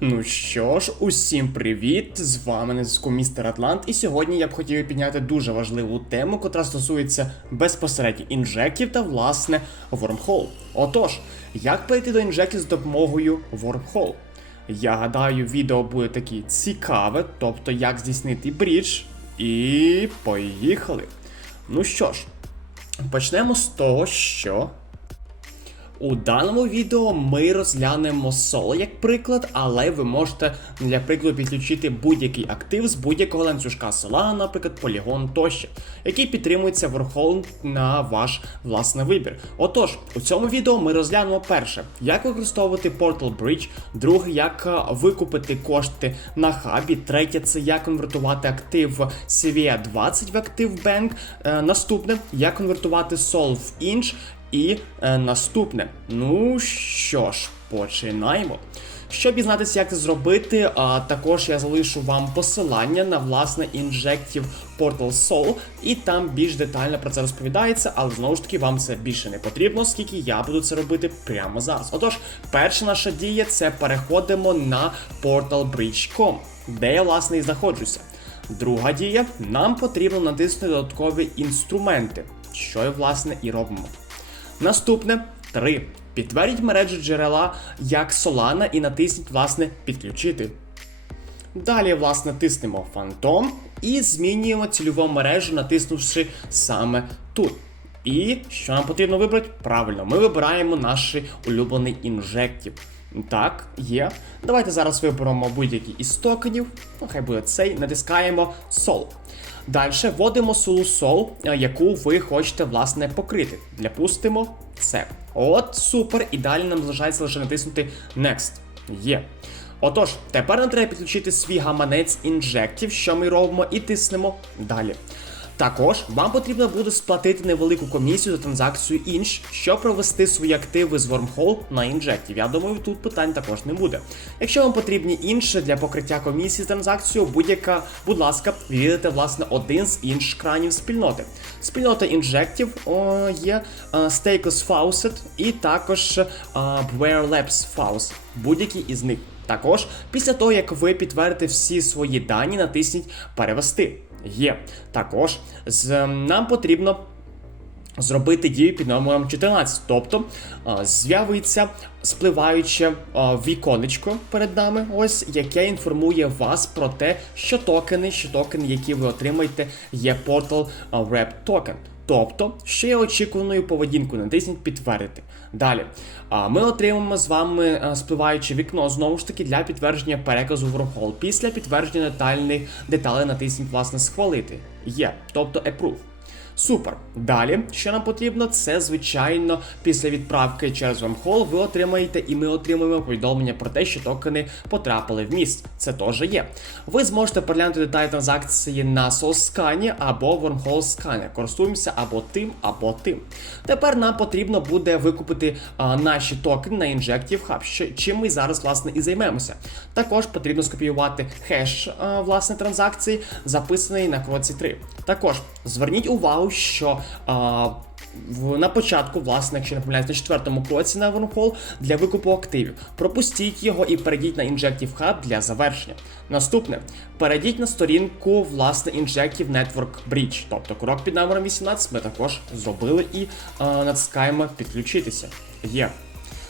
Ну що ж, усім привіт! З вами на зв'язку містер Атлант, і сьогодні я б хотів підняти дуже важливу тему, котра стосується безпосередньо інжектів та власне Wormhole. Отож, як перейти до інжектів з допомогою Wormhole? Я гадаю, відео буде таке цікаве, тобто як здійснити брідж. І поїхали. Ну що ж, почнемо з того, що у даному відео ми розглянемо соло як приклад, але ви можете для прикладу підключити будь-який актив з будь-якого ланцюжка сола, наприклад, полігон тощо, який підтримується Warhol на ваш власний вибір. Отож, у цьому відео ми розглянемо перше, як використовувати Portal Bridge, друге, як е, викупити кошти на хабі, третє це як конвертувати актив CVA 20 в актив Bank, е, наступне, як конвертувати Sol в інш. І е, наступне. Ну що ж, починаємо. Щоб дізнатися, як це зробити, а також я залишу вам посилання на власне інжектів Portal Soul, і там більш детально про це розповідається, але знову ж таки вам це більше не потрібно, оскільки я буду це робити прямо зараз. Отож, перша наша дія це переходимо на portalbridge.com, де я власне і знаходжуся. Друга дія, нам потрібно натиснути додаткові інструменти, що і власне і робимо. Наступне 3. Підтвердіть мережу джерела як Solana і натисніть, власне, підключити. Далі, власне, тиснемо Фантом і змінюємо цільову мережу, натиснувши саме тут. І що нам потрібно вибрати? Правильно, ми вибираємо наш улюблений інжектів. Так, є. Давайте зараз виберемо будь-який із токенів. Ну, хай буде цей, натискаємо Sol. Далі вводимо сулу сол, е, яку ви хочете власне покрити. Допустимо це. От, супер. І далі нам залишається лише натиснути Next. Є. Отож, тепер нам треба підключити свій гаманець інжектів, що ми робимо, і тиснемо далі. Також вам потрібно буде сплатити невелику комісію за транзакцію інш, щоб провести свої активи з Wormhole на інжектів. Я думаю, тут питань також не буде. Якщо вам потрібні інші для покриття комісії з транзакцією, будь-яка, будь ласка, відвідайте власне один з інших кранів спільноти. Спільнота інжектів о, є Stakeless Faucet і також Beware Labs Faucet. Будь-який із них. Також після того, як ви підтвердите всі свої дані, натисніть перевести. Є. Також з, нам потрібно зробити дію під номером 14. Тобто з'явиться спливаюче віконечко перед нами, ось яке інформує вас про те, що токени, що токени, які ви отримаєте, є портал Wrap Token. Тобто, ще очікуваною поведінку натисніть підтвердити. Далі ми отримаємо з вами спливаюче вікно знову ж таки для підтвердження переказу в рухол. Після підтвердження детальних деталей натисніть, власне, схвалити. Є, тобто approve. Супер. Далі, що нам потрібно, це звичайно після відправки через Wormhole ви отримаєте, і ми отримаємо повідомлення про те, що токени потрапили в міст. Це теж є. Ви зможете переглянути деталі транзакції на SoulScan або Wormhole Scanner. Користуємося або тим, або тим. Тепер нам потрібно буде викупити а, наші токени на Injective Hub, чим ми зараз власне і займемося. Також потрібно скопіювати хеш а, власне транзакції, записаний на кроці 3. Також зверніть увагу що а, в, на початку, власне, якщо не помиляюсь, на четвертому кроці на Wormhole для викупу активів. Пропустіть його і перейдіть на Injective Hub для завершення. Наступне, перейдіть на сторінку власне Injective Network Bridge, тобто крок під номером 18 ми також зробили і а, натискаємо підключитися. Є.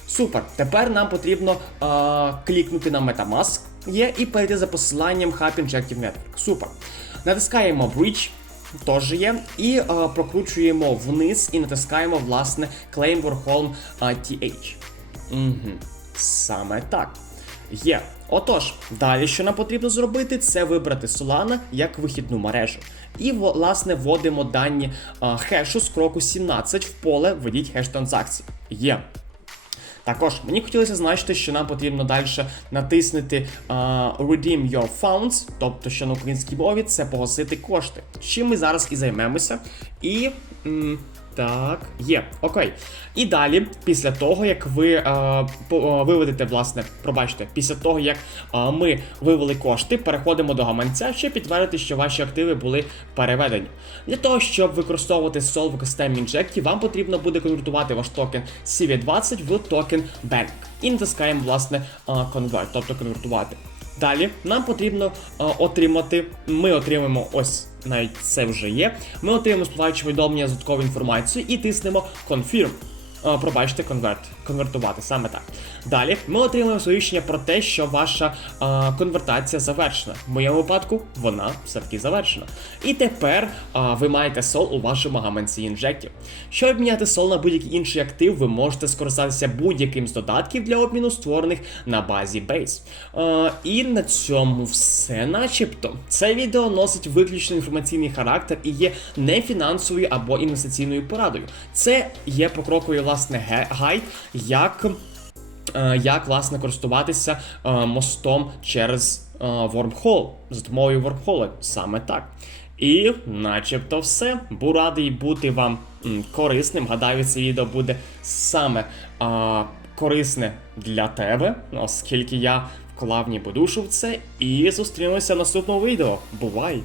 Супер. Тепер нам потрібно а, клікнути на Metamask є і перейти за посиланням Hub Injective Network. Супер. Натискаємо Bridge. Теж є. І е, прокручуємо вниз і натискаємо, власне, Claim Warholm TH. Угу. Саме так. Є. Отож, далі, що нам потрібно зробити, це вибрати Solana як вихідну мережу. І, власне, вводимо дані е, хешу з кроку 17 в поле введіть хеш транзакції. Є. Також мені хотілося зазначити, що нам потрібно далі натиснути uh, Redeem Your Funds, тобто, що на українській мові це погасити кошти. Чим ми зараз і займемося. І м, Так, є, окей. І далі, після того, як ви е, е, виведете, власне, пробачте, після того, як е, ми вивели кошти, переходимо до гаманця, щоб підтвердити, що ваші активи були переведені. Для того, щоб використовувати Sol в системі Injective, вам потрібно буде конвертувати ваш токен CV20 в токен Bank. І натискаємо, власне, Convert, тобто конвертувати. Далі нам потрібно е, отримати. Ми отримаємо ось навіть це вже є. Ми отримаємо спливаюче повідомлення з додатковою інформацією і тиснемо Confirm. Е, Пробачте, конверт, конвертувати саме так. Далі ми отримуємо сповіщення про те, що ваша е, конвертація завершена. В моєму випадку вона все-таки завершена. І тепер е, ви маєте сол у вашому гаманці інжектів. Щоб обміняти сол на будь-який інший актив, ви можете скористатися будь-яким з додатків для обміну, створених на базі Base. Е, і на цьому все, начебто. Це відео носить виключно інформаційний характер і є не фінансовою або інвестиційною порадою. Це є покроковий власне гайд, як е, як власне користуватися е, мостом через е, Wormhole, за допомогою Wormhole, саме так. І начебто все. Буду радий бути вам корисним. Гадаю, це відео буде саме е, корисне для тебе, оскільки я вклав ніби душу в це. І зустрінемося в наступному відео. Бувай!